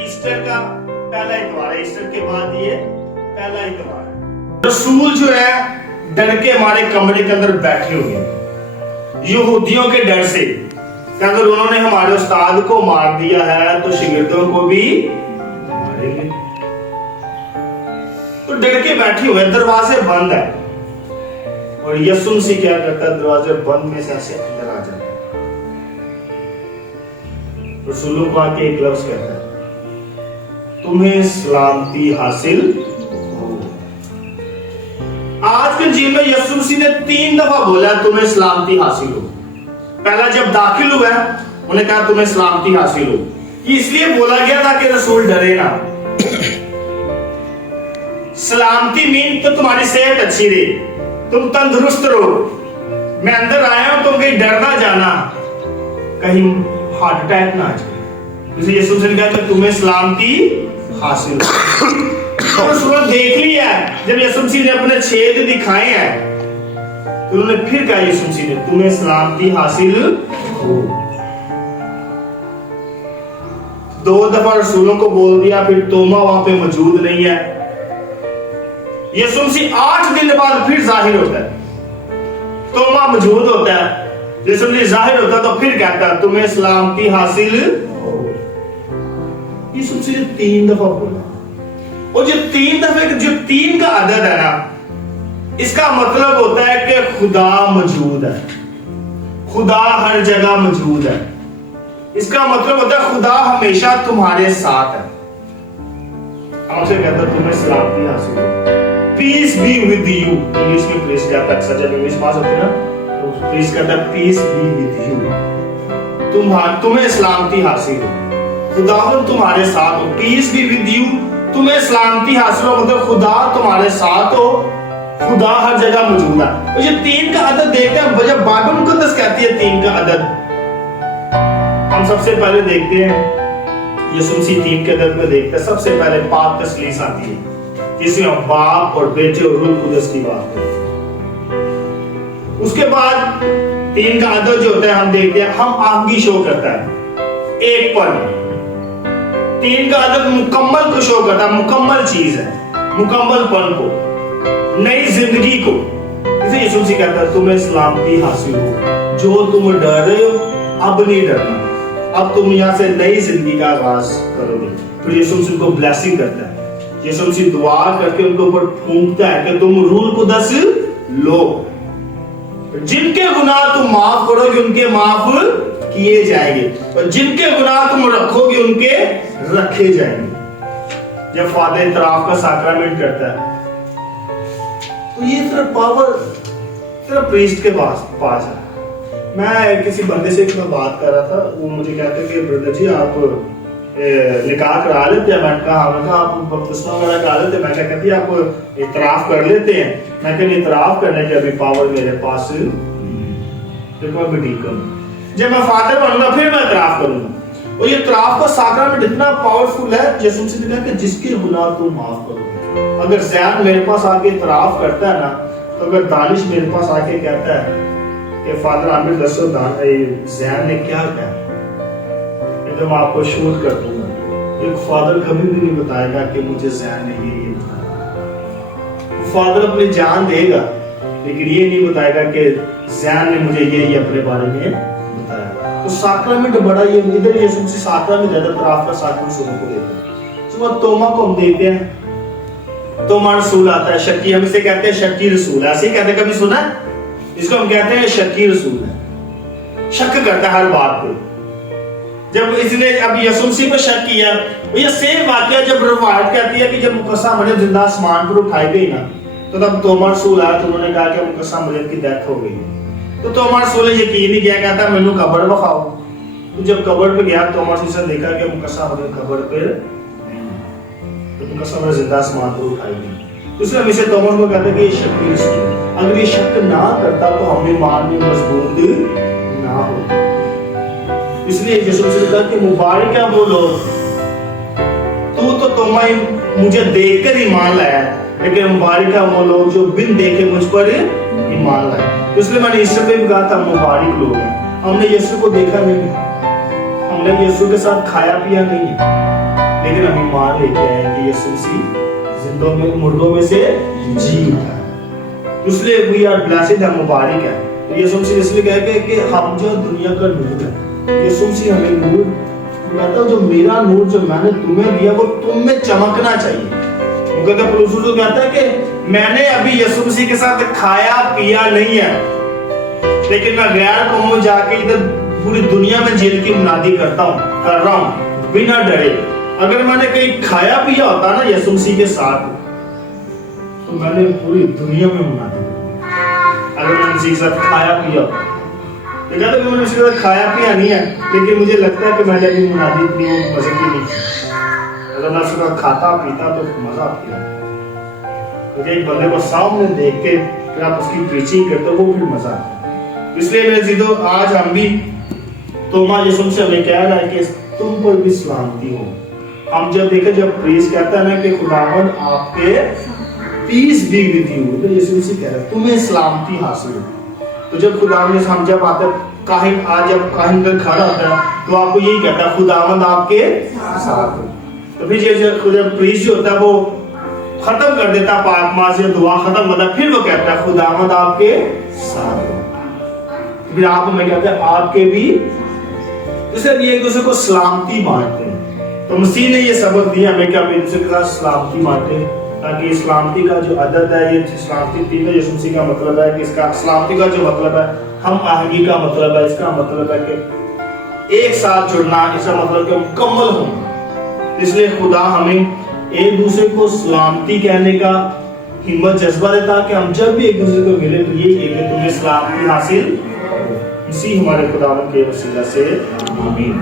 Easter का पहला इतवार है, ईस्टर के बाद ये पहला इतवार है। रसूल जो है डर के हमारे कमरे के अंदर बैठे हुए यहूदियों के डर से कि अगर उन्होंने हमारे उस्ताद को मार दिया है तो शागिर्दों को भी मारेंगे। तो डर के बैठे हुए, दरवाजे बंद है और यीशु मसीह क्या करता है, दरवाजे बंद में से ऐसे अंदर आ जाता है। रसूलों को आके एक लफ्ज कहता है, तुम्हें सलामती हासिल हो। आज के जीवन में यीशु मसीह ने 3 दफा बोला तुम्हें सलामती हासिल हो। पहला जब दाखिल हुआ उन्हें कहा तुम्हें सलामती हासिल हो। ये इसलिए बोला गया था कि रसूल डरे ना। सलामती मीन तो तुम्हारी सेहत अच्छी रहे, तुम तंदुरुस्त रहो। मैं अंदर आया हूं, तुम कहीं डर ना जाना, कहीं हार्ट अटैक ना आ जाए। जैसे यीशु मसीह ने कहा कि तुम्हें सलामती हासिल हो। तो रसूल देख लिया, जब यीशु मसीह ने अपने छेद दिखाए हैं तो उन्होंने फिर कहा यीशु मसीह ने तुम्हें सलामती हासिल हो। 2 दफा रसूलों को बोल दिया, फिर तोमा वहां पे मौजूद नहीं है। यीशु मसीह 8 दिन बाद फिर जाहिर होता है, तोमा मौजूद होता है, यीशु मसीह जाहिर होता है तो फिर कहता है तुम्हें सलामती हासिल हो। यीशु मसीह ने 3 दफा बोला। और जो 3 दफे जो 3 का अदद है ना, इसका मतलब होता है कि खुदा मौजूद है, खुदा हर जगह मौजूद है। इसका मतलब होता है खुदा हमेशा तुम्हारे साथ है। आपसे कहता है तुम्हें सलामती हासिल हो, peace be with you. English में प्रेस जाता है, जब इंग्लिश पास होती है ना तो प्रेस कहता है पीस बी विद यू, तुम्हें सलामती हासिल हो, खुदावंद तुम्हारे साथ हो। पीस बी विद यू, तुम्हें सलामती हासिल हो मतलब खुदा तुम्हारे साथ हो, खुदा हर जगह मौजूद है। तो ये 3 का अदद देखते हैं, जब बाइबल मुकद्दस कहती है 3 का अदद, हम सबसे पहले देखते हैं यीशु मसीह 3 के अदद में देखते हैं। सबसे पहले पाक तस्लीस आती है जिसमें बाप और बेटे और रूह कुदस की बात है। उसके बाद 3 का अदद जो होता है हम देखते हैं, हम आंगी शो करता है एक पल। 3 का अदद मुकम्मल को शो करता है, मुकम्मल चीज है, मुकम्मल पल को, नई जिंदगी को। इसे यीशु मसीह कहता है तुम्हें सलामती हासिल हो, जो तुम डर रहे हो अब नहीं डरना, अब तुम यहां से नई जिंदगी का आगाज करोगे। फिर यीशु मसीह को ब्लेसिंग करता है, यीशु मसीह दुआ करके उनके ऊपर फूंकता है कि तुम रूह कुदस लो, जिनके गुनाह तुम माफ करोगे उनके माफ किए जाएंगे और जिनके गुनाह तुम रखोगे उनके रखे जाएंगे। जब फादर इतराफ का साक्रामेंट करता है तो ये सिर्फ पावर सिर्फ प्रीस्ट के पास है। मैं किसी बंदे से बात कर रहा था, वो मुझे कहते कि ब्रदर जी आप निकाह करा लेते हैं। मैंने कहा आप बपतिस्मा वगैरह करा लेते हैं। मैं क्या कहती है आप इतराफ कर लेते हैं। मैं कहती इतराफ करने की अभी पावर मेरे पास देखो मैं ठीक करूँ, जब मैं फादर बनूंगा फिर मैं इतराफ करूंगा। और ये इतराफ का साक्रामेंट इतना पावरफुल है, यीशु मसीह ने कहा कि जिसके गुनाह तुम माफ करोगे। अगर ज़ैन मेरे पास आके इतराफ करता है ना, तो अगर दानिश मेरे पास आके कहता है कि फादर आमिर दसो ज़ैन ने क्या कहा, तो मैं आपको शूट कर दूंगा। एक फादर कभी भी नहीं बताएगा कि मुझे ज़ैन ने ये बताया। फादर अपनी जान देगा लेकिन ये नहीं बताएगा कि ज़ैन ने मुझे ये अपने बारे में बताया। तो साक्रामेंट बड़ा ये इधर यीशु मसीह साक्रामेंट ज्यादा इतराफ का साक्रामेंट शुरू को देते हैं। तो तोमा को हम देखते हैं, तोमा रसूल आता है, शक्की, हम इसे कहते हैं शक्की रसूल, ऐसे ही कहते हैं, कभी सुना है इसको, हम कहते हैं शक्की रसूल है, शक करता है हर बात पे। जब इसने अब यीशु मसीह पे शक किया, ये सेम वाकया जब रवायत कहती है कि जब मुकद्दस मरियम जिंदा आसमान पर उठाई गई ना, तो तब तोमा रसूल आया तो उन्होंने कहा कि मुकद्दस मरियम की डेथ हो गई। तो तोमा रसूल ने यकीन नहीं किया, कहता मैंने कब्र दिखाओ। तो जब कब्र पे गया तोमा रसूल ने देखा कि मुकद्दस मरियम कब्र पे, तो मुकद्दस मरियम जिंदा आसमान पर उठाई गई। तो इसलिए हम इसे तोमा को कहते हैं कि ये शक्की रसूल। अगर ये शक ना करता तो हम ईमान में मजबूत ना होते। इसलिए यीशु मसीह ने कहा कि मुबारक है वो लोग, तू तो तोमा मुझे देखकर ईमान लाया, लेकिन मुबारक है वो लोग जो बिन देखे मुझ पर ईमान लाए। इसलिए मैंने ईस्टर पे भी कहा था मुबारक लोग हैं। हमने यीशु को देखा नहीं, हमने यीशु के साथ खाया पिया नहीं है, لیکن ہم ایمان لے کے آئے کہ یسوع مسیح زندوں میں مردوں میں سے جی اٹھا ہے، اس لیے وی آر بلیسڈ، ہم مبارک ہیں۔ یسوع مسیح اس لیے کہہ کہ ہم جو دنیا کا نور ہے، یسوع مسیح ہمیں نور کہتا ہے، جو میرا نور جو میں نے تمہیں دیا وہ تم میں چمکنا چاہیے۔ مقدس پولس رسول کہتا ہے کہ میں نے ابھی یسوع مسیح کے ساتھ کھایا پیا نہیں ہے، لیکن میں غیر قوموں میں جا کے ادھر پوری دنیا میں جیل کی منادی کر رہا ہوں بنا ڈرے۔ اگر میں نے کہیں کھایا پیا ہوتا نا یسوع مسیح کے ساتھ تو میں نے پوری دنیا میں منادی کی۔ اگر میں مسیح کے ساتھ کھایا پیا ہوتا تو کہتا ہے کہ میں نے اس کے ساتھ کھایا پیا نہیں ہے، لیکن مجھے لگتا ہے کہ میں نے ابھی منادی اتنی مزے کی نہیں کی۔ اگر میں اس کے ساتھ کھاتا پیتا تو مزہ آتی ہے، کیونکہ ایک بندے کو سامنے دیکھ کے پھر آپ اس کی پریچنگ کرتے ہو وہ پھر مزہ آتا ہے۔ اس لیے میرے عزیزو آج ہم بھی توما یسوع سے ہمیں کہہ رہا ہے کہ تم پر بھی سلامتی ہو۔ ہم جب دیکھیں جب پریز کہتا ہے نا کہ خداوند آپ کے پیس بھی ود یو، تو یسوع مسیح کہہ رہا ہے تمہیں سلامتی حاصل ہو۔ تو جب خداوند ہم جب آتے کاہن آج جب کاہن پر کھڑا ہوتا ہے تو آپ کو یہی کہتا ہے خداوند آپ کے ساتھ ہو۔ تو پھر جب پریز جو ہوتا ہے وہ ختم کر دیتا ہے پاک ماں سے دعا ختم ہوتا ہے، پھر وہ کہتا ہے خداوند آپ کے ساتھ ہو۔ پھر آپ ہمیں کہتے ہیں آپ کے بھی، اس لیے ایک دوسرے کو سلامتی بانٹتے ہیں۔ تو مسیح نے یہ سبق دیا ہمیں کہ ہم ایک دوسرے کے ساتھ سلامتی بانٹیں، تاکہ سلامتی کا جو عدد ہے، یہ سلامتی تین ہے یسوع مسیح کا مطلب ہے کہ اس کا سلامتی کا جو مطلب ہے ہم آہنگی کا مطلب ہے، اس کا مطلب ہے کہ ایک ساتھ جڑنا، اس کا مطلب کہ مکمل ہونا۔ اس لیے خدا ہمیں ایک دوسرے کو سلامتی کہنے کا ہمت جذبہ دیتا کہ ہم جب بھی ایک دوسرے کو ملے تو یہ کہ تمہیں سلامتی حاصل ہو۔ مسیح ہمارے خداوند کے وسیلہ سے آمین۔